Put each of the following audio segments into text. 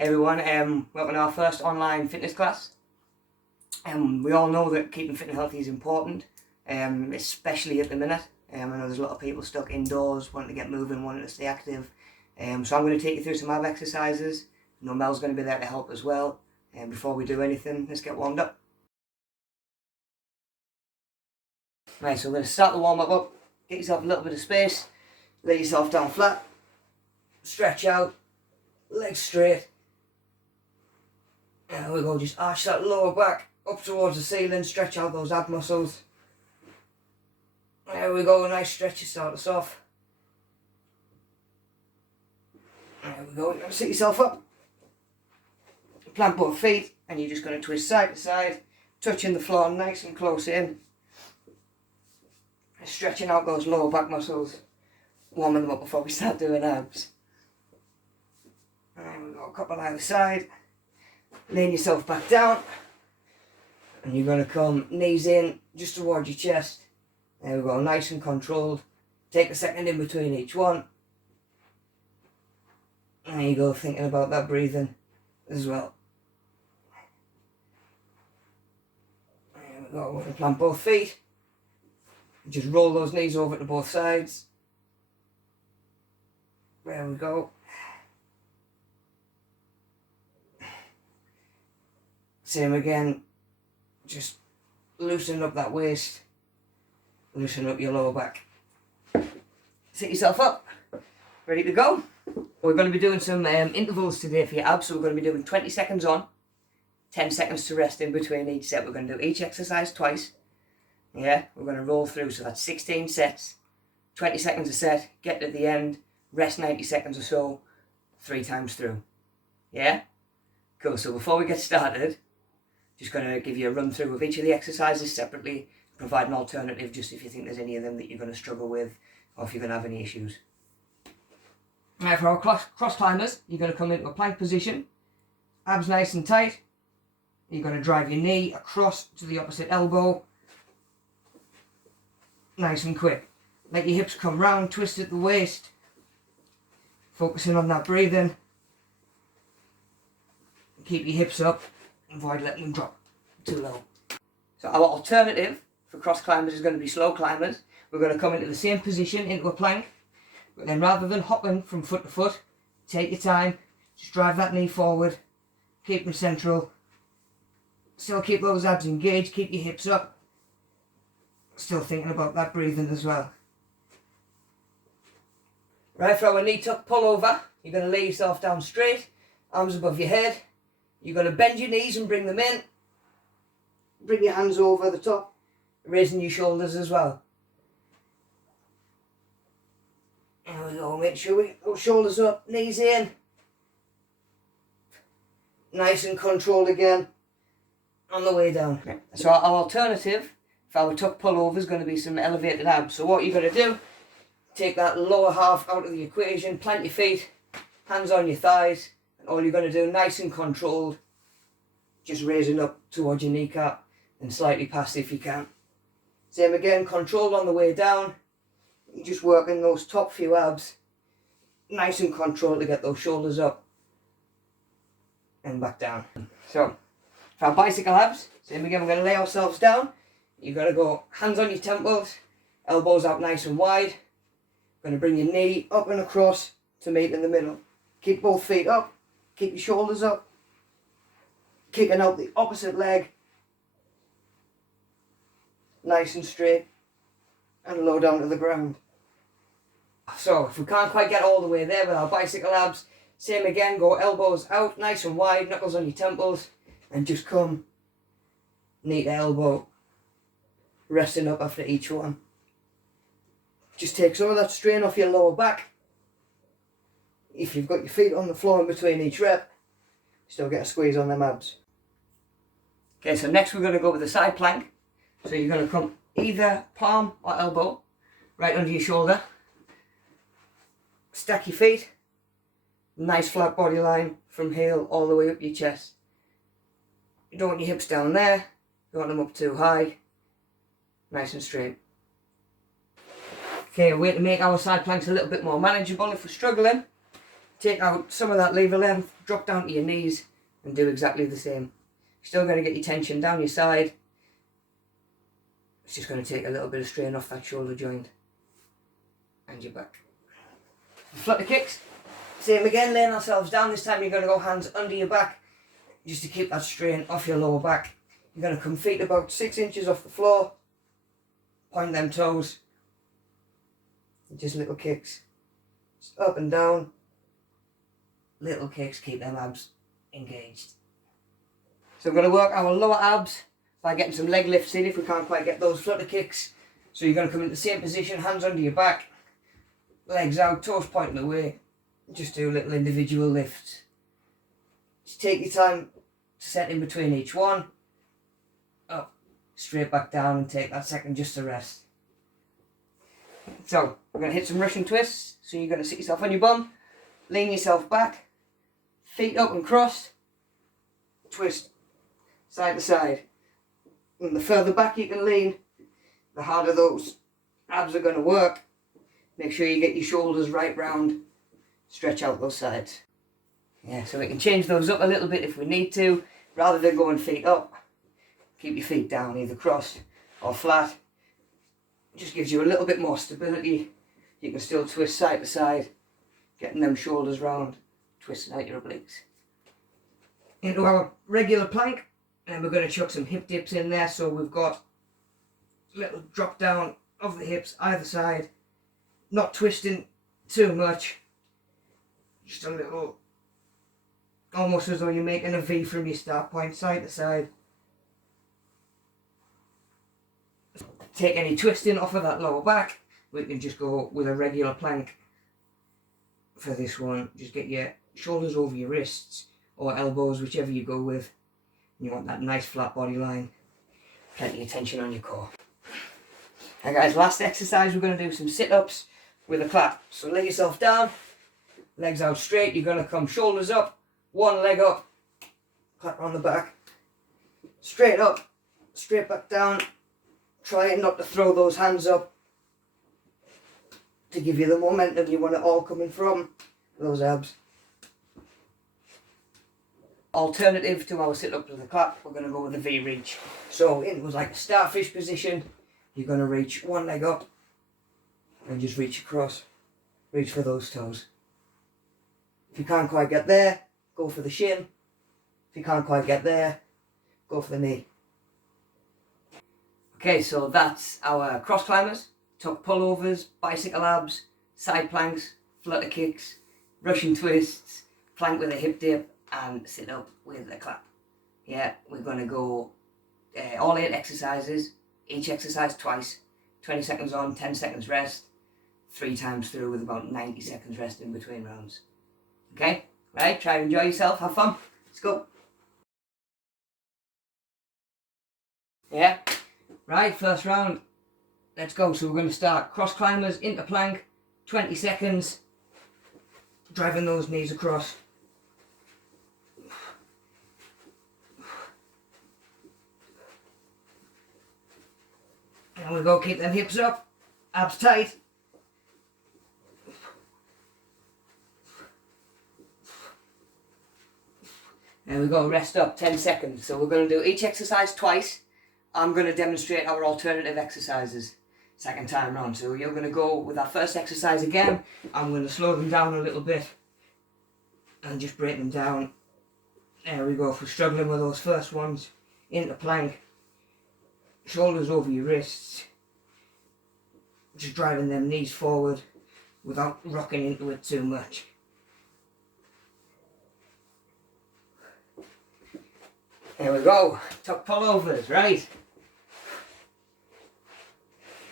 Hey everyone, welcome to our first online fitness class. We all know that keeping fit and healthy is important, especially at the minute. I know there's a lot of people stuck indoors, wanting to get moving, wanting to stay active. So I'm going to take you through some ab exercises. I know Mel's going to be there to help as well. Before we do anything, let's get warmed up. Right, so we're going to start the warm up. Get yourself a little bit of space, lay yourself down flat, stretch out, legs straight. There we go, just arch that lower back up towards the ceiling, stretch out those ab muscles. There we go, a nice stretch to start us off. There we go, you're going to sit yourself up. Plant both feet, and you're just going to twist side to side, touching the floor nice and close in. Stretching out those lower back muscles, warming them up before we start doing abs. And we've got a couple either side. Laying yourself back down, and you're going to come knees in just towards your chest. There we go, nice and controlled. Take a second in between each one. There you go, thinking about that breathing as well. There we go, we're going to plant both feet. Just roll those knees over to both sides. There we go. Same again, just loosen up that waist, loosen up your lower back. Sit yourself up, ready to go. We're going to be doing some intervals today for your abs, so we're going to be doing 20 seconds on, 10 seconds to rest in between each set. We're going to do each exercise twice. Yeah, we're going to roll through, so that's 16 sets, 20 seconds a set, get to the end, rest 90 seconds or so, 3 times through. Yeah? Cool, so before we get started, just going to give you a run through of each of the exercises separately, provide an alternative just if you think there's any of them that you're going to struggle with or if you're going to have any issues. Now for our cross climbers, you're going to come into a plank position, abs nice and tight. You're going to drive your knee across to the opposite elbow, nice and quick. Let your hips come round, twist at the waist, focusing on that breathing. Keep your hips up. Avoid letting them drop too low. So our alternative for cross climbers is going to be slow climbers. We're going to come into the same position, into a plank, but then rather than hopping from foot to foot, take your time, just drive that knee forward, keep them central, still keep those abs engaged, keep your hips up, still thinking about that breathing as well. Right, for our knee tuck pull over, you're going to lay yourself down straight, arms above your head. You're going to bend your knees and bring them in. Bring your hands over the top, raising your shoulders as well. There we go, make sure we get those shoulders up, knees in. Nice and controlled again on the way down. Okay. So our alternative for our tuck pullover is going to be some elevated abs. So what you're going to do, take that lower half out of the equation, plant your feet, hands on your thighs. And all you're going to do, nice and controlled, just raising up towards your kneecap and slightly past if you can. Same again, controlled on the way down. You're just working those top few abs, nice and controlled to get those shoulders up and back down. So, for our bicycle abs, same again, we're going to lay ourselves down. You've got to go hands on your temples, elbows out nice and wide. Going to bring your knee up and across to meet in the middle. Keep both feet up. Keep your shoulders up, kicking out the opposite leg, nice and straight, and low down to the ground. So if we can't quite get all the way there with our bicycle abs, same again, go elbows out, nice and wide, knuckles on your temples, and just come knee to elbow, resting up after each one. Just take some of that strain off your lower back. If you've got your feet on the floor in between each rep, still get a squeeze on them abs. Okay, so next we're going to go with the side plank. So you're going to come either palm or elbow right under your shoulder. Stack your feet. Nice flat body line from heel all the way up your chest. You don't want your hips down there. You don't want them up too high. Nice and straight. Okay, a way to make our side planks a little bit more manageable if we're struggling. take out some of that lever length, drop down to your knees and do exactly the same. Still going to get your tension down your side. It's just going to take a little bit of strain off that shoulder joint and your back. Flutter kicks, same again, laying ourselves down. This time you're going to go hands under your back just to keep that strain off your lower back. You're going to come feet about 6 inches off the floor, point them toes, just little kicks, just up and down, little kicks, keep them abs engaged. So we're going to work our lower abs by getting some leg lifts in if we can't quite get those flutter kicks. So you're going to come into the same position, hands under your back, legs out, toes pointing away, just do little individual lifts. Just take your time to set in between each one, up, straight back down, and take that second just to rest. So we're going to hit some Russian twists. So you're going to sit yourself on your bum, lean yourself back, feet up and crossed, twist side to side. And the further back you can lean, the harder those abs are going to work. Make sure you get your shoulders right round, stretch out those sides. Yeah, so we can change those up a little bit if we need to. Rather than going feet up, keep your feet down, either crossed or flat. It just gives you a little bit more stability. You can still twist side to side, getting them shoulders round, twisting out your obliques. Into our regular plank, and we're going to chuck some hip dips in there. So we've got a little drop down of the hips either side, not twisting too much, just a little, almost as though you're making a V from your start point, side to side. Take any twisting off of that lower back. We can just go with a regular plank for this one. Just get your shoulders over your wrists or elbows, whichever you go with. You want that nice flat body line, plenty of tension on your core. Now guys, last exercise, we're going to do some sit-ups with a clap. So lay yourself down, legs out straight. You're going to come shoulders up, one leg up, clap on the back, straight up, straight back down. Try not to throw those hands up to give you the momentum you want it all coming from those abs. Alternative to our sit-up with the clap, we're going to go with a V-reach. So it was like a starfish position. You're going to reach one leg up and just reach across. Reach for those toes. If you can't quite get there, go for the shin. If you can't quite get there, go for the knee. Okay, so that's our cross climbers, tuck pullovers, bicycle abs, side planks, flutter kicks, Russian twists, plank with a hip dip, and sit up with a clap. Yeah, we're going to go all 8 exercises, each exercise twice, 20 seconds on, 10 seconds rest, 3 times through with about 90 seconds rest in between rounds. Okay, right, try and enjoy yourself, have fun, let's go. Yeah, right, first round, let's go. So we're going to start cross climbers into plank, 20 seconds, driving those knees across. And we go, keep them hips up, abs tight. There we go, rest up, 10 seconds. So we're going to do each exercise twice. I'm going to demonstrate our alternative exercises second time round. So you're going to go with our first exercise again. I'm going to slow them down a little bit and just break them down. There we go, if we're struggling with those first ones, into plank. Shoulders over your wrists, just driving them knees forward without rocking into it too much. There we go, tuck pullovers, right?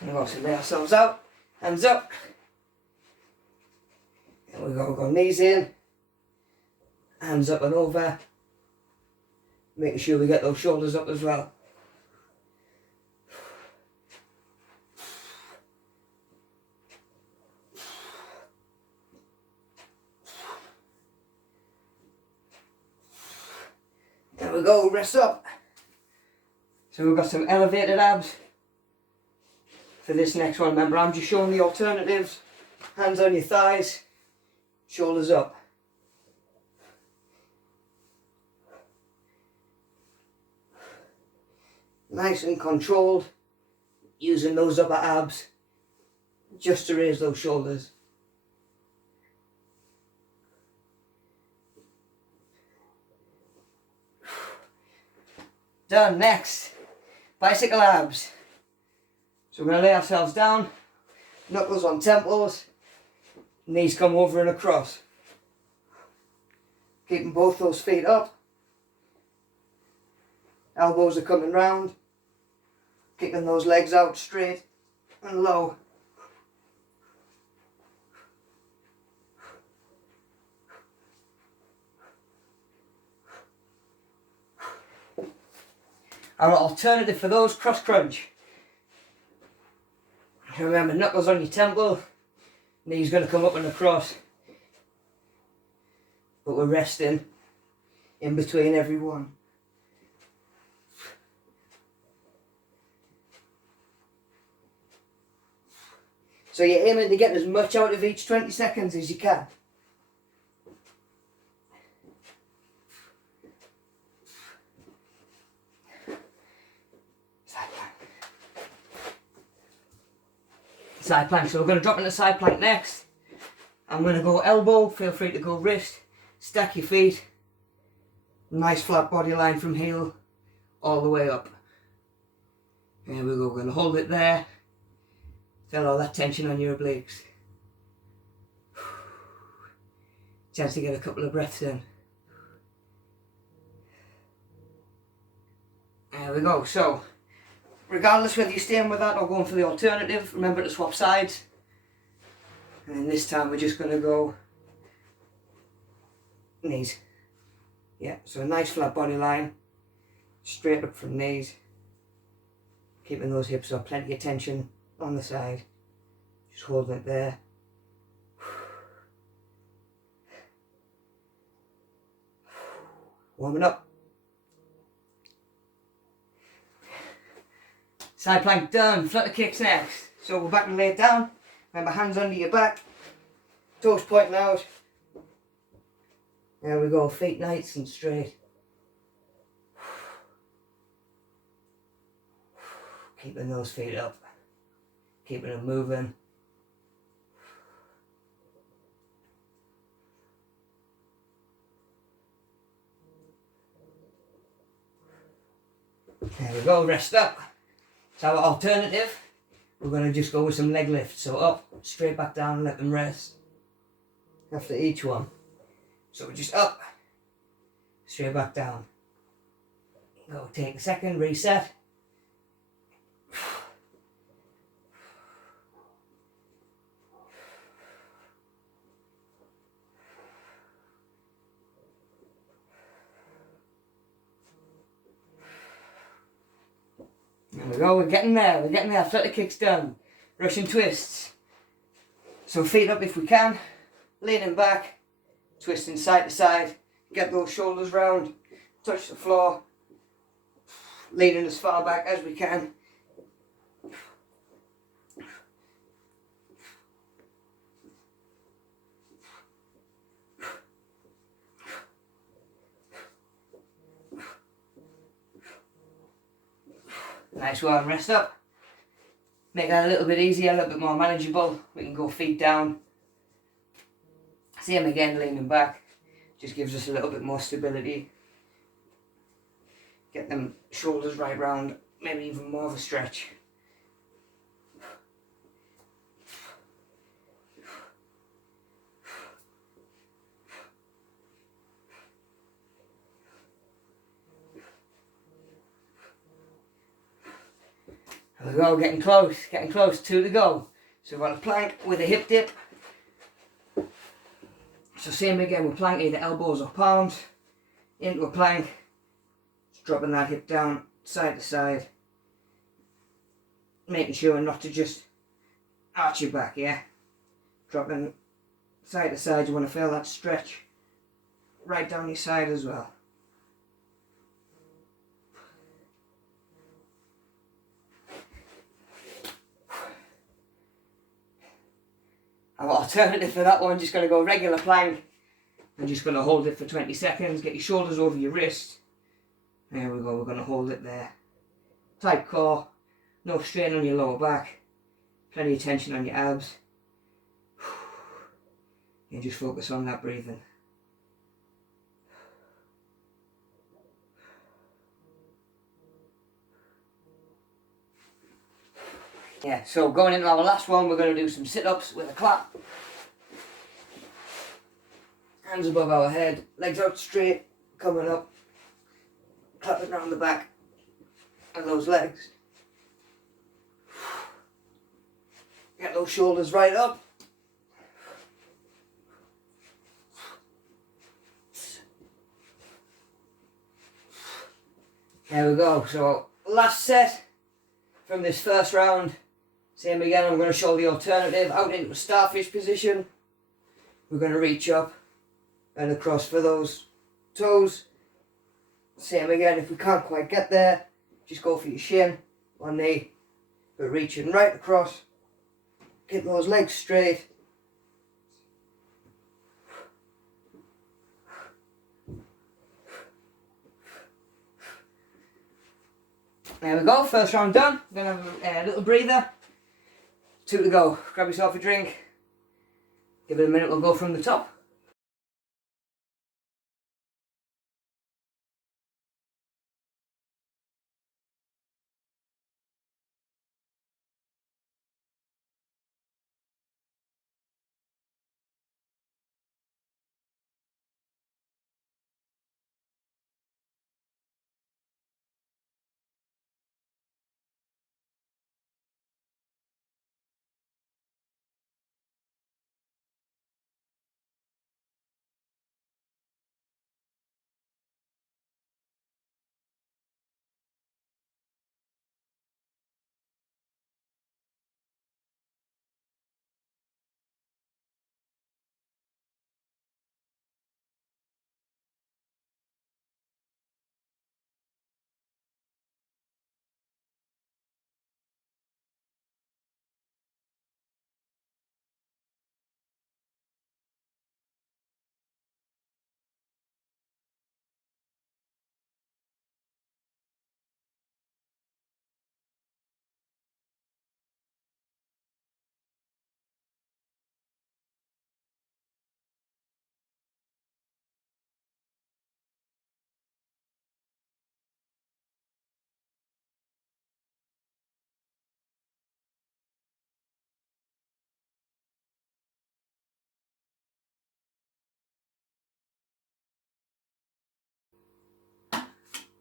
There we go, so lay ourselves out, hands up. There we go, knees in, hands up and over. Making sure we get those shoulders up as well. There we go, rest up. So we've got some elevated abs for this next one. Remember, I'm just showing the alternatives. Hands on your thighs, shoulders up. Nice and controlled, using those upper abs just to raise those shoulders. Done. Next, bicycle abs. So we're going to lay ourselves down, knuckles on temples, knees come over and across. Keeping both those feet up. Elbows are coming round. Kicking those legs out straight and low. Our alternative for those, cross crunch. Remember, knuckles on your temple, knees going to come up and across. But we're resting in between every one. So you're aiming to get as much out of each 20 seconds as you can. Side plank. So we're going to drop into side plank next. I'm going to go elbow, feel free to go wrist, stack your feet, nice flat body line from heel all the way up. There we go, we're going to hold it there, feel all that tension on your obliques. Chance to get a couple of breaths in. There we go. So regardless whether you're staying with that or going for the alternative, remember to swap sides. And this time we're just going to go knees. Yeah, so a nice flat body line, straight up from knees. Keeping those hips up, plenty of tension on the side. Just holding it there. Warming up. Side plank done, flutter kicks next. So we're back and lay it down. Remember, hands under your back, toes pointing out. There we go, feet nice and straight. Keeping those feet up, keeping them moving. There we go, rest up. So our alternative, we're going to just go with some leg lifts. So up, straight back down, let them rest after each one. So we're just up, straight back down. Go, take a second, reset. There we go, we're getting there, flutter kicks done. Russian twists. So feet up if we can, leaning back, twisting side to side, get those shoulders round, touch the floor, leaning as far back as we can. Nice one, rest up. Make that a little bit easier, a little bit more manageable. We can go feet down. Same again, leaning back. Just gives us a little bit more stability. Get them shoulders right round, maybe even more of a stretch. There we go, getting close, two to go. So we've got a plank with a hip dip. So same again, we're planking the elbows or palms into a plank, just dropping that hip down side to side, making sure not to just arch your back, yeah? Dropping side to side, you want to feel that stretch right down your side as well. Our alternative for that one, just going to go regular plank. I'm just going to hold it for 20 seconds. Get your shoulders over your wrist. There we go, we're going to hold it there. tight core, no strain on your lower back, plenty of tension on your abs. You just focus on that breathing. Yeah, so going into our last one, we're going to do some sit-ups with a clap. Hands above our head, legs out straight, coming up, clapping around the back of those legs. Get those shoulders right up. There we go, so last set from this first round. Same again, I'm going to show the alternative out into a starfish position. We're going to reach up and across for those toes. Same again, if we can't quite get there, just go for your shin, one knee, but reaching right across. Get those legs straight. There we go, first round done. We're going to have a little breather. 2 to go. Grab yourself a drink. Give it a minute, we'll go from the top.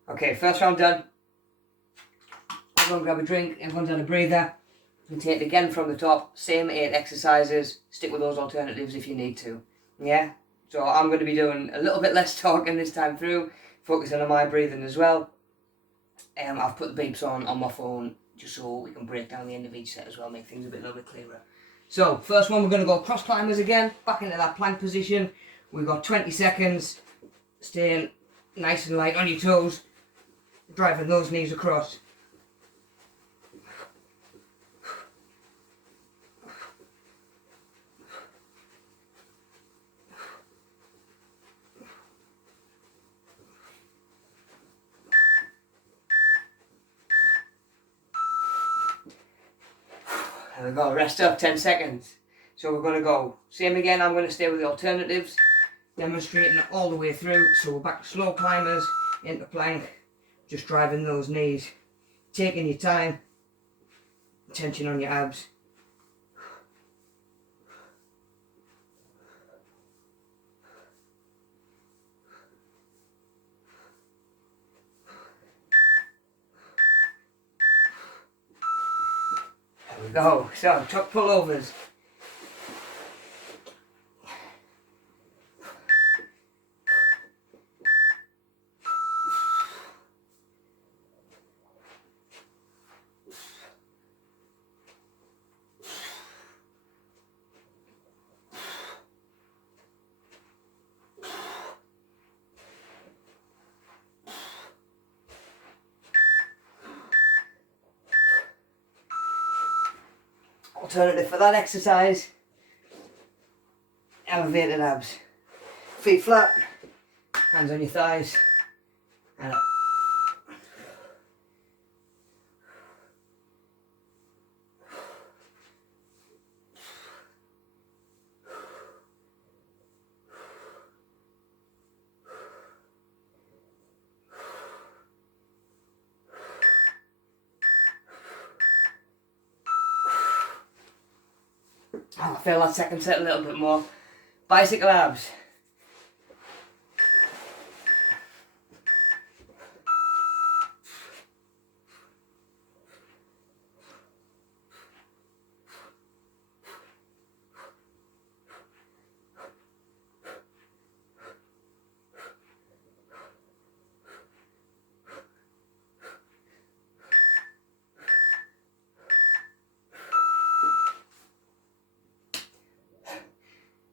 Okay, first round done. Everyone grab a drink, everyone's had a breather. And take it again from the top, same 8 exercises. Stick with those alternatives if you need to. Yeah? So I'm going to be doing a little bit less talking this time through, focusing on my breathing as well. I've put the beeps on my phone just so we can break down the end of each set as well, make things a little bit clearer. So, first one, we're going to go cross climbers again, back into that plank position. We've got 20 seconds, staying nice and light on your toes, driving those knees across. There we go, rest up, 10 seconds. So we're going to go, same again, I'm going to stay with the alternatives, demonstrating it all the way through. So we're back to slow climbers, into plank, just driving those knees, taking your time, tension on your abs. There we go, so tuck pullovers. Alternative for that exercise, elevated abs. Feet flat, hands on your thighs, and up. Oh, I feel that second set a little bit more. Bicycle abs.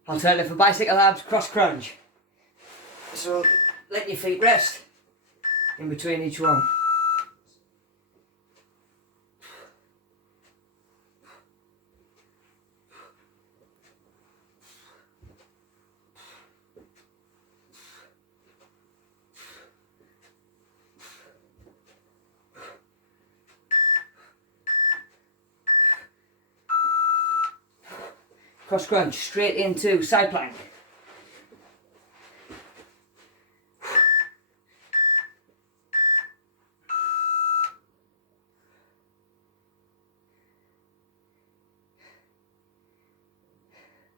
Alternative for bicycle abs, cross crunch. So let your feet rest in between each one. Cross crunch, straight into side plank.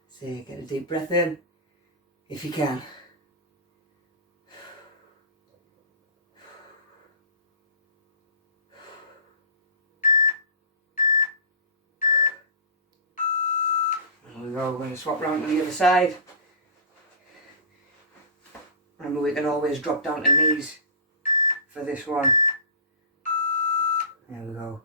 So get a deep breath in, if you can. There we go, we're going to swap round to the other side. Remember, we can always drop down to knees for this one. There we go.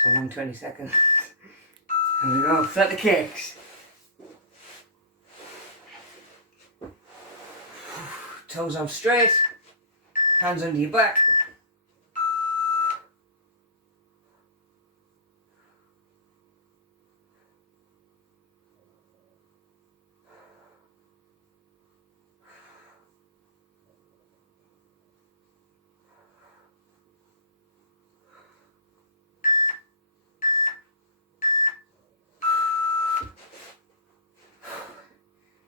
So 120 seconds. There we go, set the kicks. Toes out straight, hands under your back.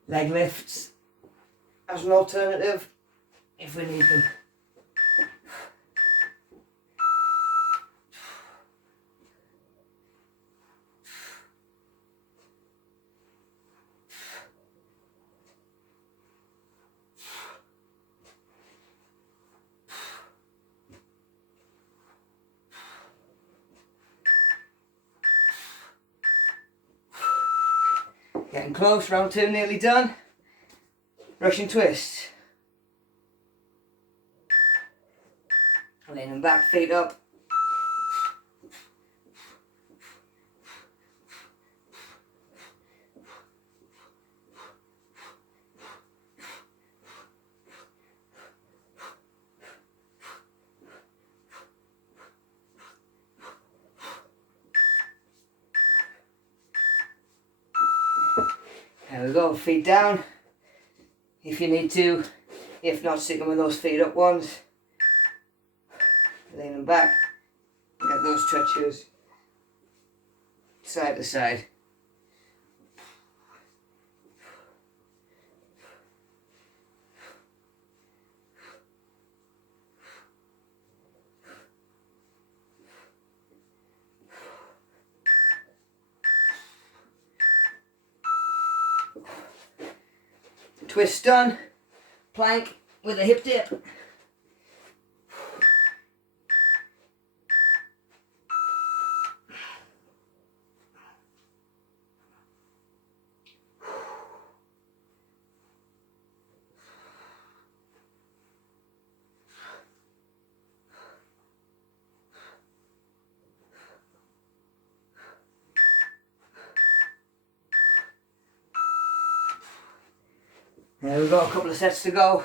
Leg lifts as an alternative if we need them. Getting close, round two nearly done. Russian twist. Leaning back, feet up. There we go, feet down. If you need to, if not, sticking with those feet up ones. Leaning back, get those stretches side to side. Twist done, plank with a hip dip. There we go, a couple of sets to go.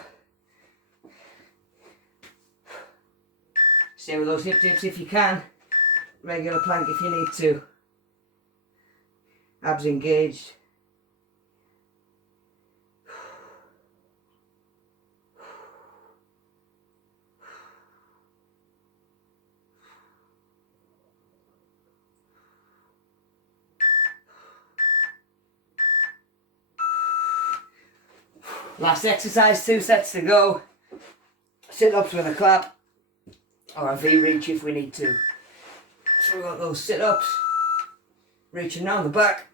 Stay with those hip dips if you can. Regular plank if you need to. Abs engaged. Last exercise, 2 sets to go. Sit-ups with a clap, or a V-reach if we need to. So we've got those sit-ups, reaching down the back.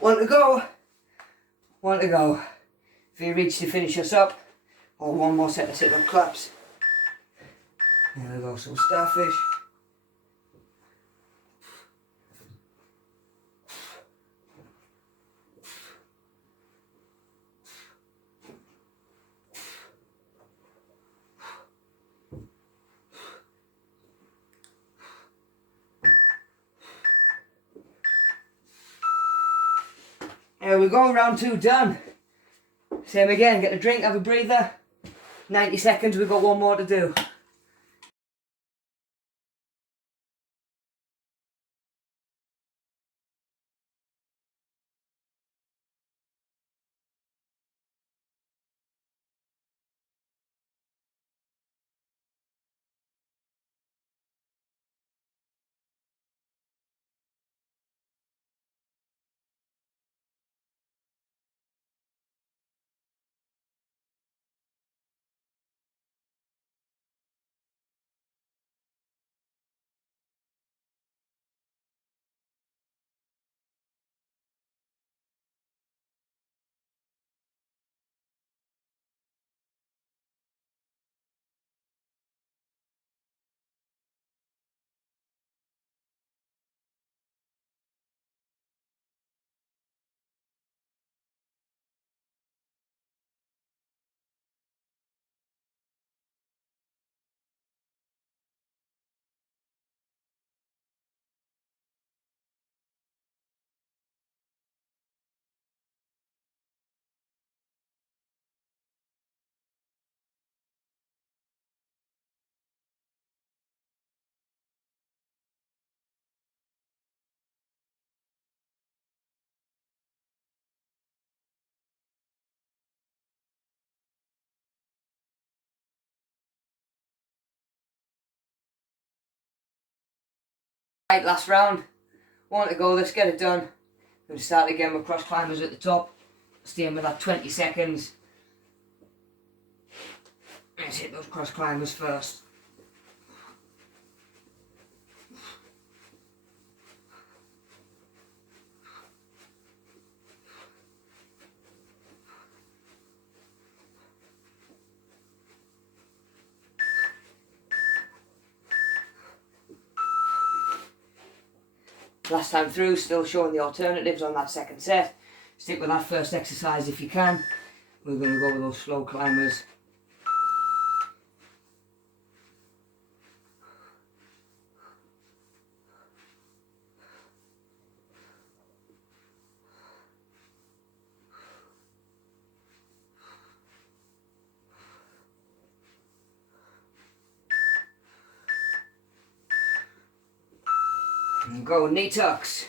One to go. One to go. V-reach to finish us up, or one more set of sit-up claps. There we go, so starfish. There we go, round 2 done. Same again, get a drink, have a breather. 90 seconds, we've got one more to do. Right, last round. One to go, let's get it done. We'll start again with cross climbers at the top. Staying with that 20 seconds. Let's hit those cross climbers first. Last time through, still showing the alternatives on that second set. Stick with that first exercise if you can. We're going to go with those slow climbers. And go knee tucks.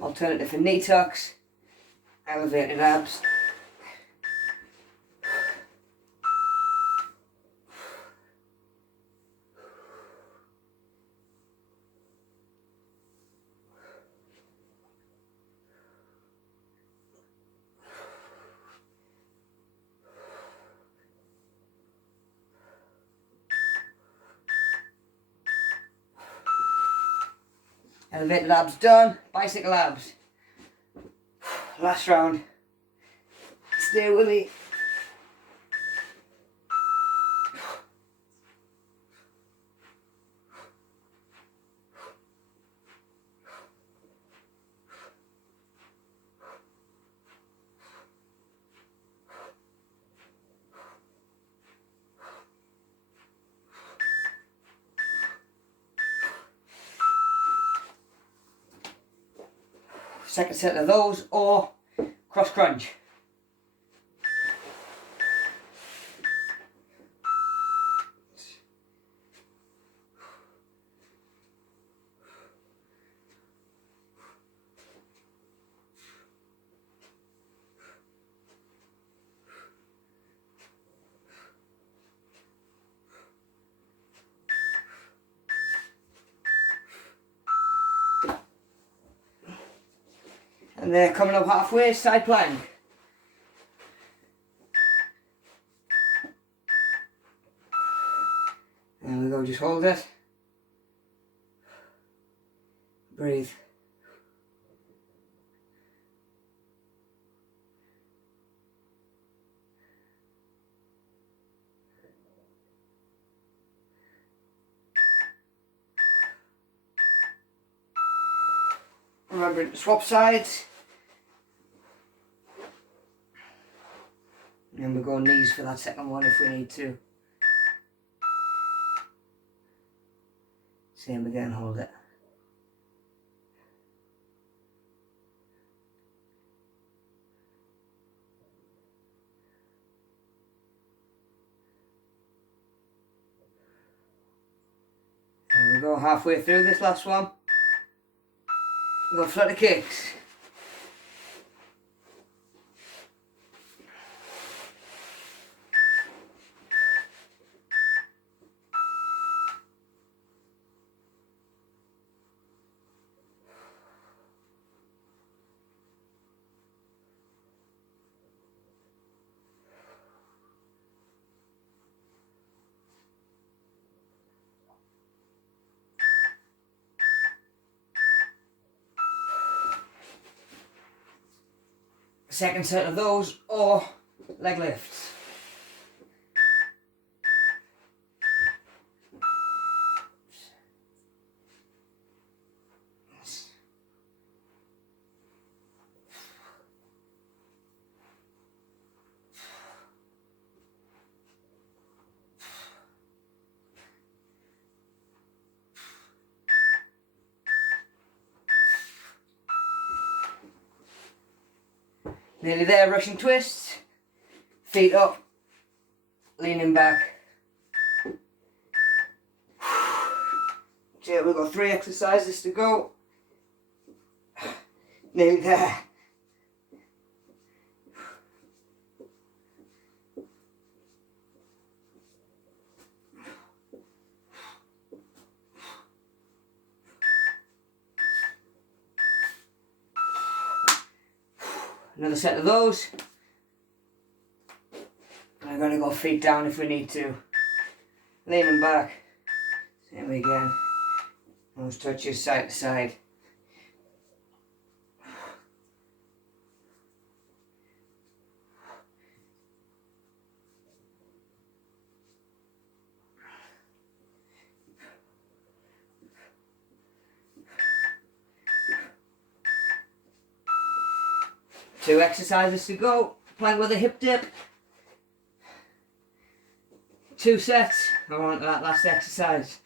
Alternative for knee tucks, elevated abs. Elevated abs done, bicycle abs. Last round. Stay with me. Second set of those, or cross crunch. And they're coming up halfway, side plank. There we go, just hold it. Breathe. Remember to swap sides. And we go knees for that second one if we need to. Same again, hold it. There we go, halfway through this last one. We go flutter kicks. Second set of those, or leg lifts. Nearly there, Russian twists. Feet up, leaning back. So we've got 3 exercises to go. Nearly there. Another set of those. I'm going to go feet down if we need to. Leaning back. Same again. Those touches side to side. Two exercises to go. Plank with a hip dip. 2 sets. We're on to that last exercise.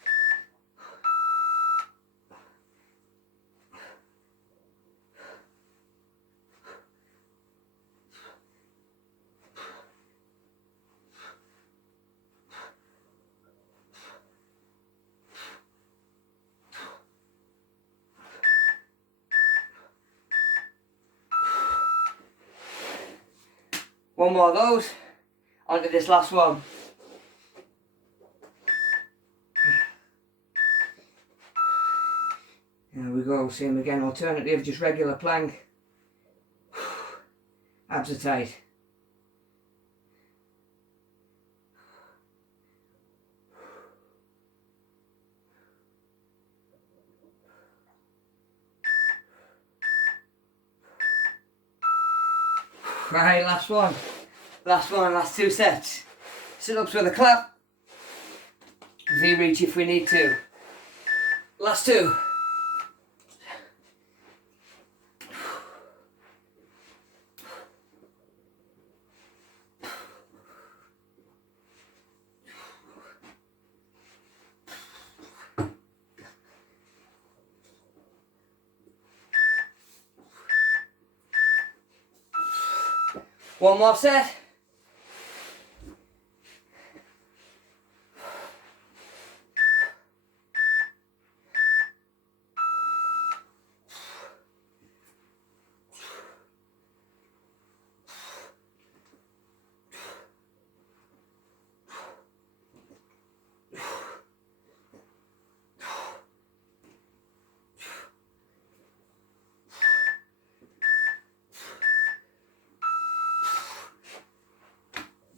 One more of those. On to this last one. There we go, same again, alternative, just regular plank. Abs are tight. Right, last one. Last 2 sets. Sit-ups with a clap. V-reach if we need to. Last 2. One more set.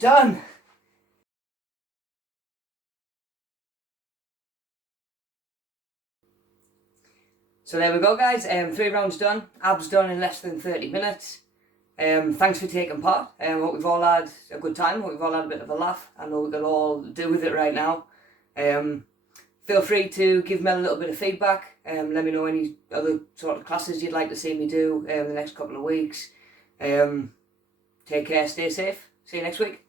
Done. So there we go, guys. 3 rounds done. Abs done in less than 30 minutes. Thanks for taking part. Hope we've all had a good time. Hope we've all had a bit of a laugh. I know we can all do with it right now. Feel free to give me a little bit of feedback. Let me know any other sort of classes you'd like to see me do the next couple of weeks. Take care, stay safe. See you next week.